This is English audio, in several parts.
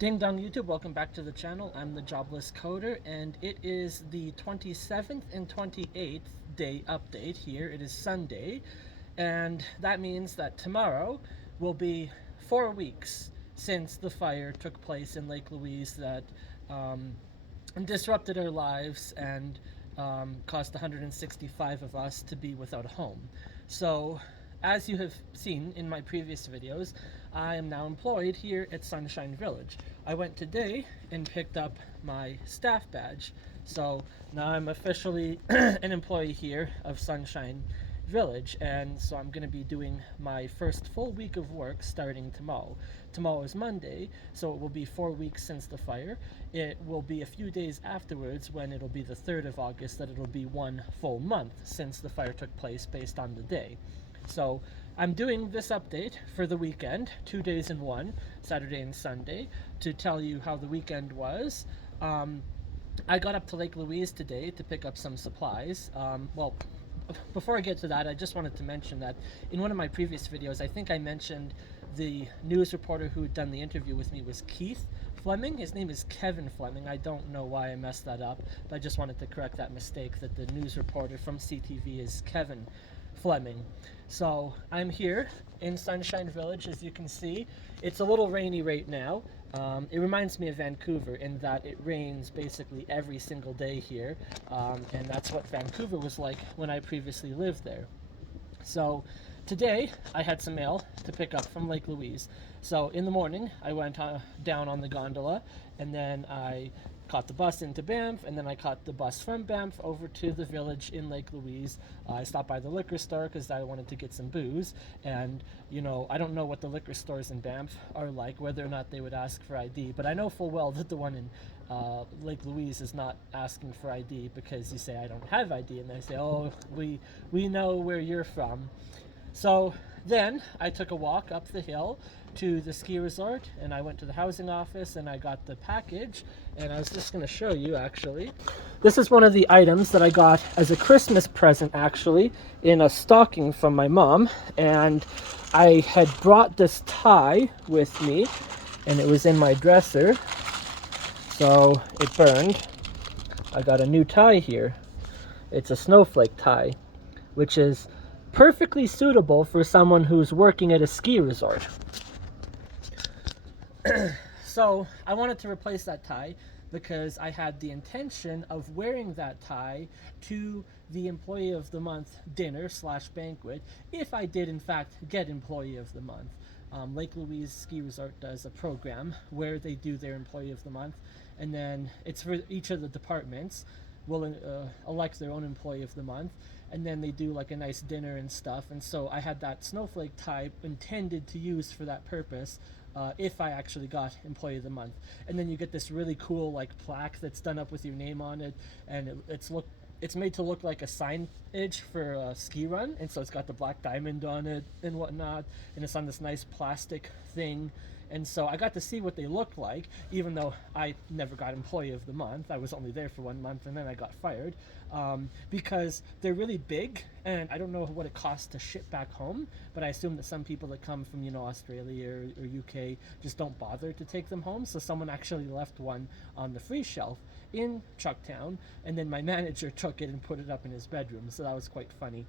Ding dong YouTube, welcome back to the channel. I'm the Jobless Coder, and it is the 27th and 28th day update here. It is Sunday, and that means that tomorrow will be 4 weeks since the fire took place in Lake Louise that disrupted our lives and caused 165 of us to be without a home. So, as you have seen in my previous videos, I am now employed here at Sunshine Village. I went today and picked up my staff badge. So now I'm officially an employee here of Sunshine Village, and so I'm going to be doing my first full week of work starting tomorrow. Tomorrow is Monday, so it will be 4 weeks since the fire. It will be a few days afterwards, when it'll be the 3rd of August, that it'll be 1 full month since the fire took place based on the day. So I'm doing this update for the weekend, 2 days in one, Saturday and Sunday, to tell you how the weekend was. I got up to Lake Louise today to pick up some supplies. Well, before I get to that, I just wanted to mention that in one of my previous videos, I think I mentioned the news reporter who had done the interview with me was Keith Fleming. His name is Kevin Fleming. I don't know why I messed that up, but I just wanted to correct that mistake, that the news reporter from CTV is Kevin Fleming. So I'm here in Sunshine Village. As you can see, it's a little rainy right now. It reminds me of Vancouver in that it rains basically every single day here, and that's what Vancouver was like when I previously lived there. So today I had some mail to pick up from Lake Louise. So in the morning I went down on the gondola, and then I caught the bus into Banff, and then I caught the bus from Banff over to the village in Lake Louise. I stopped by the liquor store because I wanted to get some booze, and you know, I don't know what the liquor stores in Banff are like, whether or not they would ask for ID, but I know full well that the one in Lake Louise is not asking for ID, because you say I don't have ID, and they say, oh, we know where you're from. So then I took a walk up the hill to the ski resort, and I went to the housing office and I got the package, and I was just going to show you actually. This is one of the items that I got as a Christmas present, actually, in a stocking from my mom, and I had brought this tie with me, and it was in my dresser, so it burned. I got a new tie here. It's a snowflake tie, which is perfectly suitable for someone who's working at a ski resort. So I wanted to replace that tie because I had the intention of wearing that tie to the Employee of the Month dinner / banquet, if I did in fact get Employee of the Month. Lake Louise Ski Resort does a program where they do their Employee of the Month, and then it's for each of the departments will elect their own Employee of the Month, and then they do like a nice dinner and stuff. And so I had that snowflake tie intended to use for that purpose, if I actually got Employee of the Month. And then you get this really cool like plaque that's done up with your name on it, and it's made to look like a signage for a ski run, and so it's got the black diamond on it and whatnot, and it's on this nice plastic thing. And so I got to see what they look like, even though I never got Employee of the Month. I was only there for 1 month, and then I got fired, because they're really big, and I don't know what it costs to ship back home, but I assume that some people that come from, Australia or UK just don't bother to take them home. So someone actually left one on the free shelf in Chucktown, and then my manager took it and put it up in his bedroom, so that was quite funny.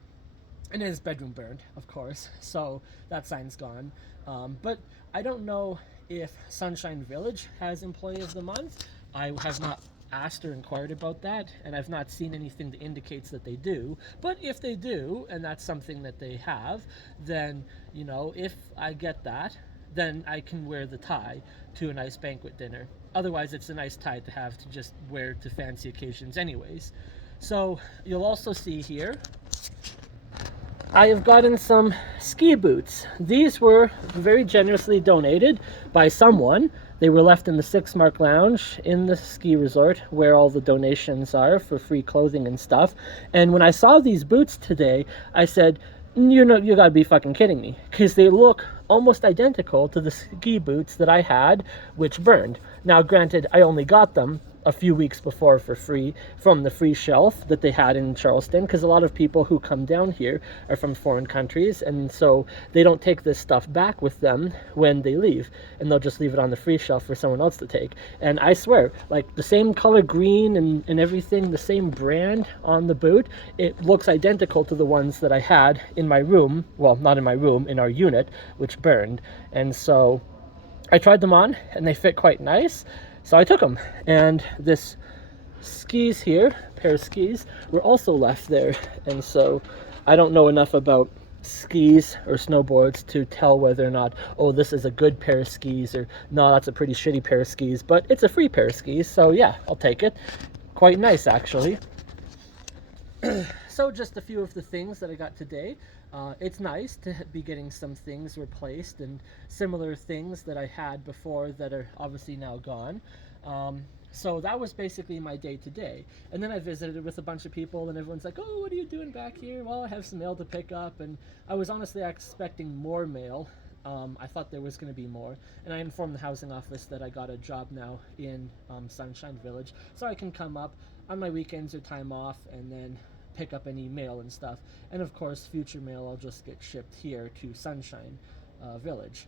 And his bedroom burned, of course, so that sign's gone. But I don't know if Sunshine Village has Employee of the Month. I have not asked or inquired about that, and I've not seen anything that indicates that they do. But if they do, and that's something that they have, then, if I get that, then I can wear the tie to a nice banquet dinner. Otherwise, it's a nice tie to have to just wear to fancy occasions anyways. So you'll also see here, I have gotten some ski boots. These were very generously donated by someone. They were left in the 6 Mark Lounge in the ski resort, where all the donations are for free clothing and stuff. And when I saw these boots today, I said, you gotta be fucking kidding me, because they look almost identical to the ski boots that I had, which burned. Now, granted, I only got them a few weeks before for free from the free shelf that they had in Charleston, because a lot of people who come down here are from foreign countries, and so they don't take this stuff back with them when they leave, and they'll just leave it on the free shelf for someone else to take. And I swear, like, the same color green and everything, the same brand on the boot, it looks identical to the ones that I had in my room. Well, not in my room, in our unit, which burned. And so I tried them on and they fit quite nice, so I took them. And this skis here, pair of skis, were also left there. And so I don't know enough about skis or snowboards to tell whether or not, oh, this is a good pair of skis, or no, that's a pretty shitty pair of skis, but it's a free pair of skis, so yeah, I'll take it. Quite nice, actually. So just a few of the things that I got today. It's nice to be getting some things replaced, and similar things that I had before that are obviously now gone. So that was basically my day today. And then I visited with a bunch of people, and everyone's like, oh, what are you doing back here? Well, I have some mail to pick up, and I was honestly expecting more mail. I thought there was going to be more, and I informed the housing office that I got a job now in Sunshine Village, so I can come up on my weekends or time off and then pick up any mail and stuff. And of course, future mail I'll just get shipped here to Sunshine Village.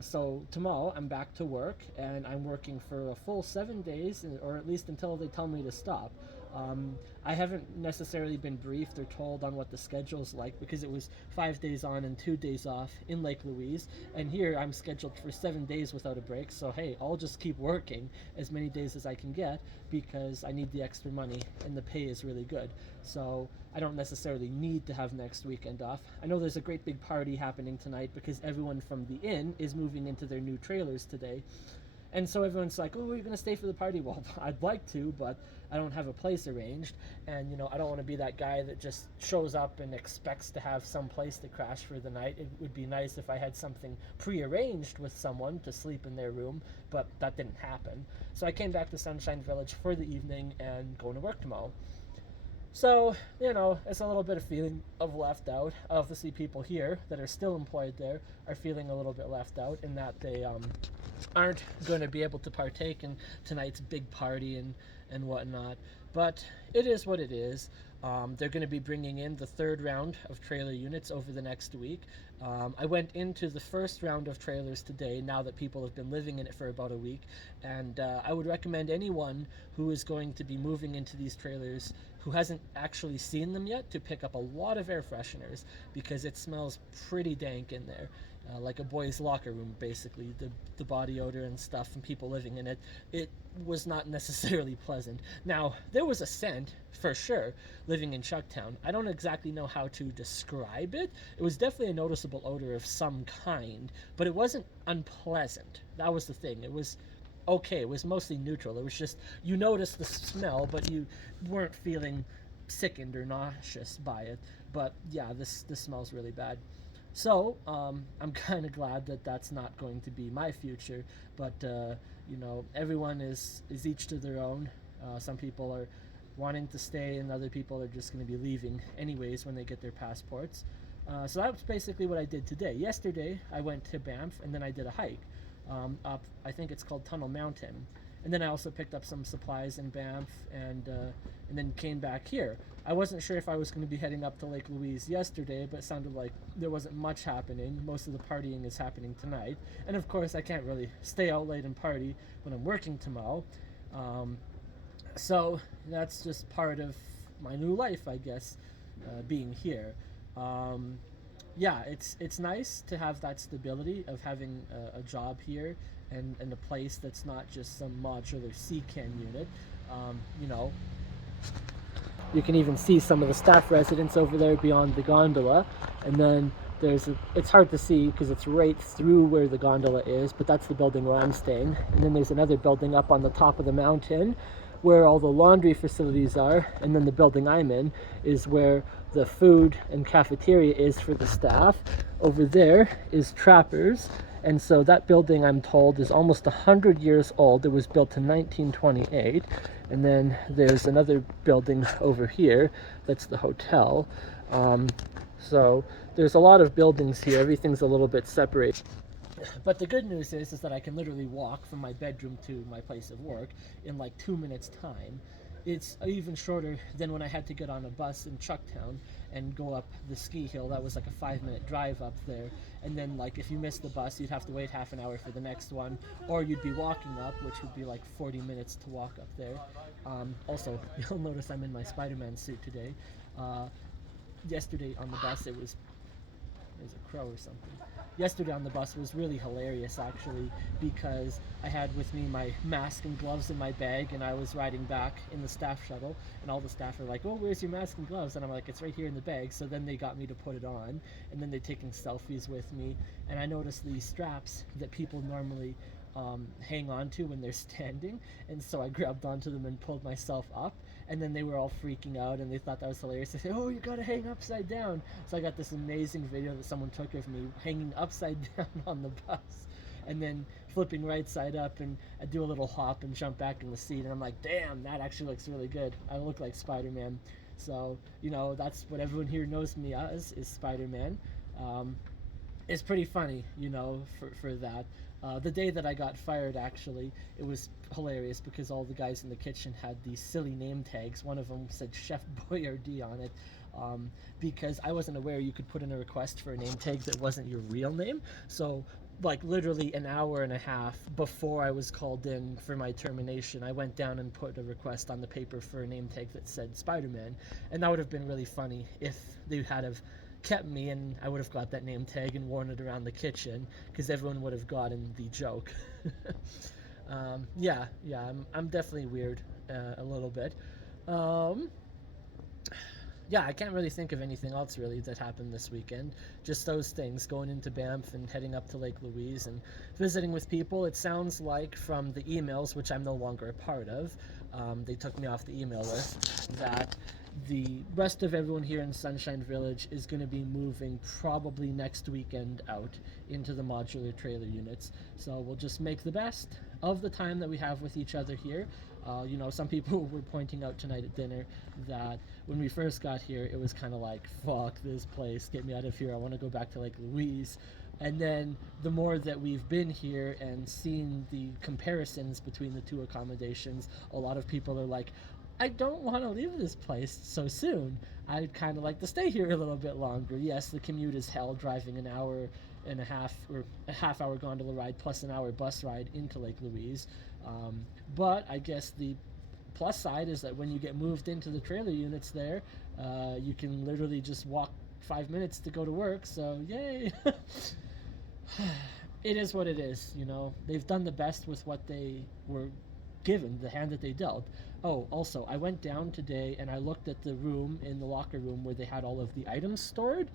So tomorrow I'm back to work, and I'm working for a full 7 days, or at least until they tell me to stop. I haven't necessarily been briefed or told on what the schedule's like, because it was 5 days on and 2 days off in Lake Louise, and here I'm scheduled for 7 days without a break. So hey, I'll just keep working as many days as I can get, because I need the extra money and the pay is really good. So I don't necessarily need to have next weekend off. I know there's a great big party happening tonight because everyone from the inn is moving into their new trailers today. And so everyone's like, oh, are you going to stay for the party? Well, I'd like to, but I don't have a place arranged. And, you know, I don't want to be that guy that just shows up and expects to have some place to crash for the night. It would be nice if I had something prearranged with someone to sleep in their room, but that didn't happen. So I came back to Sunshine Village for the evening and going to work tomorrow. So, you know, it's a little bit of feeling of left out. Obviously, people here that are still employed there are feeling a little bit left out, in that they aren't going to be able to partake in tonight's big party and whatnot. But it is what it is. They're going to be bringing in the third round of trailer units over the next week. I went into the first round of trailers today, now that people have been living in it for about a week, and I would recommend anyone who is going to be moving into these trailers who hasn't actually seen them yet to pick up a lot of air fresheners, because it smells pretty dank in there. Like a boy's locker room, basically, the body odor and stuff, and people living in it. It was not necessarily pleasant. Now, there was a scent, for sure, living in Chucktown. I don't exactly know how to describe it. It was definitely a noticeable odor of some kind, but it wasn't unpleasant. That was the thing. It was okay. It was mostly neutral. It was just, you noticed the smell, but you weren't feeling sickened or nauseous by it. But yeah, this smells really bad. So I'm kind of glad that that's not going to be my future, but you know, everyone is each to their own. Some people are wanting to stay, and other people are just going to be leaving anyways when they get their passports. So that's basically what I did today. Yesterday I went to Banff, and then I did a hike up, I think it's called Tunnel Mountain. And then I also picked up some supplies in Banff, and then came back here. I wasn't sure if I was going to be heading up to Lake Louise yesterday, but it sounded like there wasn't much happening. Most of the partying is happening tonight. And of course, I can't really stay out late and party when I'm working tomorrow. So that's just part of my new life, I guess, being here. Yeah, it's nice to have that stability of having a job here, and a place that's not just some modular CCAN unit. You know, you can even see some of the staff residents over there beyond the gondola, and then it's hard to see because it's right through where the gondola is, but that's the building where I'm staying. And then there's another building up on the top of the mountain where all the laundry facilities are, and then the building I'm in is where the food and cafeteria is for the staff. Over there is Trappers, and so that building, I'm told, is almost 100 years old. It was built in 1928. And then there's another building over here that's the hotel. So there's a lot of buildings here. Everything's a little bit separated. But the good news is that I can literally walk from my bedroom to my place of work in like 2 minutes time. It's even shorter than when I had to get on a bus in Chucktown and go up the ski hill. That was like a 5 minute drive up there. And then like if you missed the bus, you'd have to wait half an hour for the next one, or you'd be walking up, which would be like 40 minutes to walk up there. Also, you'll notice I'm in my Spider-Man suit today. Yesterday on the bus, it was, there's a crow or something. Yesterday on the bus was really hilarious actually, because I had with me my mask and gloves in my bag, and I was riding back in the staff shuttle, and all the staff are like, oh, where's your mask and gloves? And I'm like, it's right here in the bag. So then they got me to put it on, and then they're taking selfies with me, and I noticed these straps that people normally hang on to when they're standing, and so I grabbed onto them and pulled myself up, and then they were all freaking out and they thought that was hilarious. They said, oh, you gotta hang upside down. So I got this amazing video that someone took of me hanging upside down on the bus, and then flipping right side up, and I do a little hop and jump back in the seat, and I'm like, damn, that actually looks really good. I look like Spider-Man. So, you know, that's what everyone here knows me as, is Spider-Man. It's pretty funny, you know, for that. The day that I got fired, actually, it was hilarious because all the guys in the kitchen had these silly name tags. One of them said Chef Boyardee on it, because I wasn't aware you could put in a request for a name tag that wasn't your real name. So, like, literally an hour and a half before I was called in for my termination, I went down and put a request on the paper for a name tag that said Spider-Man. And that would have been really funny if they had have kept me, and I would have got that name tag and worn it around the kitchen, because everyone would have gotten the joke. Yeah, I'm definitely weird, a little bit. Yeah, I can't really think of anything else really that happened this weekend. Just those things, going into Banff and heading up to Lake Louise and visiting with people. It sounds like from the emails, which I'm no longer a part of, they took me off the email list, that the rest of everyone here in Sunshine Village is going to be moving probably next weekend out into the modular trailer units. So we'll just make the best of the time that we have with each other here. You know, some people were pointing out tonight at dinner that when we first got here, it was kind of like, fuck this place, get me out of here, I want to go back to Lake Louise. And then the more that we've been here and seen the comparisons between the two accommodations, a lot of people are like, I don't want to leave this place so soon. I'd kind of like to stay here a little bit longer. Yes, the commute is hell, driving an hour and a half or a half hour gondola ride plus an hour bus ride into Lake Louise. But I guess the plus side is that when you get moved into the trailer units there, you can literally just walk 5 minutes to go to work. So yay. It is what it is, you know. They've done the best with what they were given, the hand that they dealt. Oh, also, I went down today and I looked at the room in the locker room where they had all of the items stored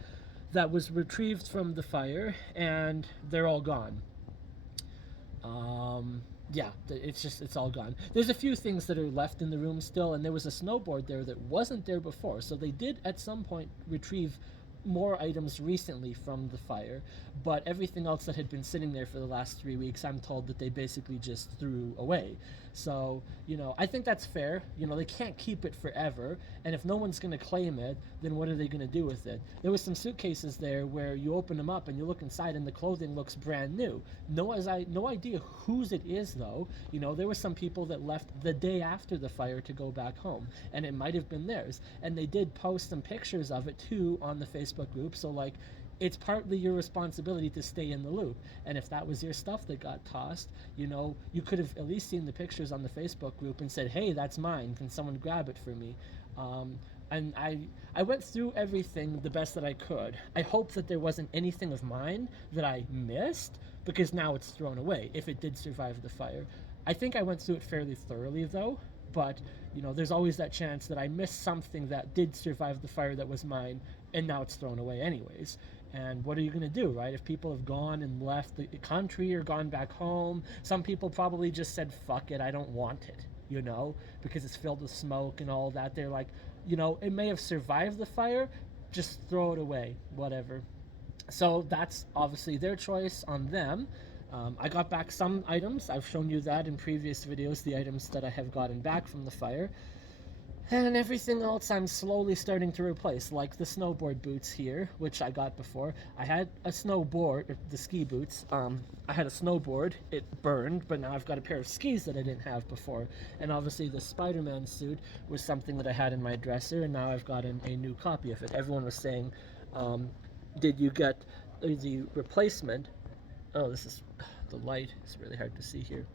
that was retrieved from the fire, and they're all gone. Yeah, it's all gone. There's a few things that are left in the room still, and there was a snowboard there that wasn't there before, so they did at some point retrieve more items recently from the fire, but everything else that had been sitting there for the last 3 weeks, I'm told that they basically just threw away. So, you know, I think that's fair. You know, they can't keep it forever, and if no one's going to claim it, then what are they going to do with it? There was some suitcases there where you open them up and you look inside and the clothing looks brand new. No idea whose it is, though. You know, there were some people that left the day after the fire to go back home, and it might have been theirs. And they did post some pictures of it, too, on the Facebook group, so, like, it's partly your responsibility to stay in the loop. And if that was your stuff that got tossed, you know, you could have at least seen the pictures on the Facebook group and said, hey, that's mine, can someone grab it for me? And I went through everything the best that I could. I hope that there wasn't anything of mine that I missed, because now it's thrown away, if it did survive the fire. I think I went through it fairly thoroughly, though, but, you know, there's always that chance that I missed something that did survive the fire that was mine, and now it's thrown away anyways. And what are you going to do, right? If people have gone and left the country or gone back home, some people probably just said, fuck it, I don't want it, you know, because it's filled with smoke and all that. They're like, you know, it may have survived the fire, just throw it away, whatever. So that's obviously their choice on them. I got back some items. I've shown you that in previous videos, the items that I have gotten back from the fire. And everything else I'm slowly starting to replace, like the snowboard boots here, which I got before. I had a snowboard, the ski boots. I had a snowboard, it burned, but now I've got a pair of skis that I didn't have before. And obviously the Spider-Man suit was something that I had in my dresser, and now I've got a new copy of it. Everyone was saying, did you get the replacement? Oh, this is, the light is really hard to see here.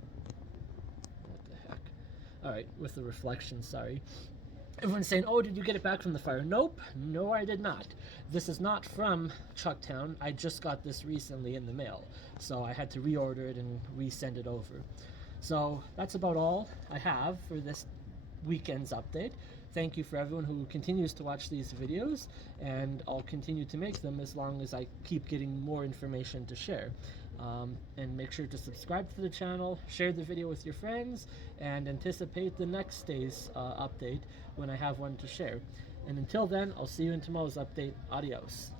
What the heck? Alright, with the reflection, sorry. Everyone's saying, oh, did you get it back from the fire? Nope, no, I did not. This is not from Chucktown. I just got this recently in the mail. So I had to reorder it and resend it over. So that's about all I have for this weekend's update. Thank you for everyone who continues to watch these videos, and I'll continue to make them as long as I keep getting more information to share. And make sure to subscribe to the channel, share the video with your friends, and anticipate the next day's update when I have one to share. And until then, I'll see you in tomorrow's update. Adios.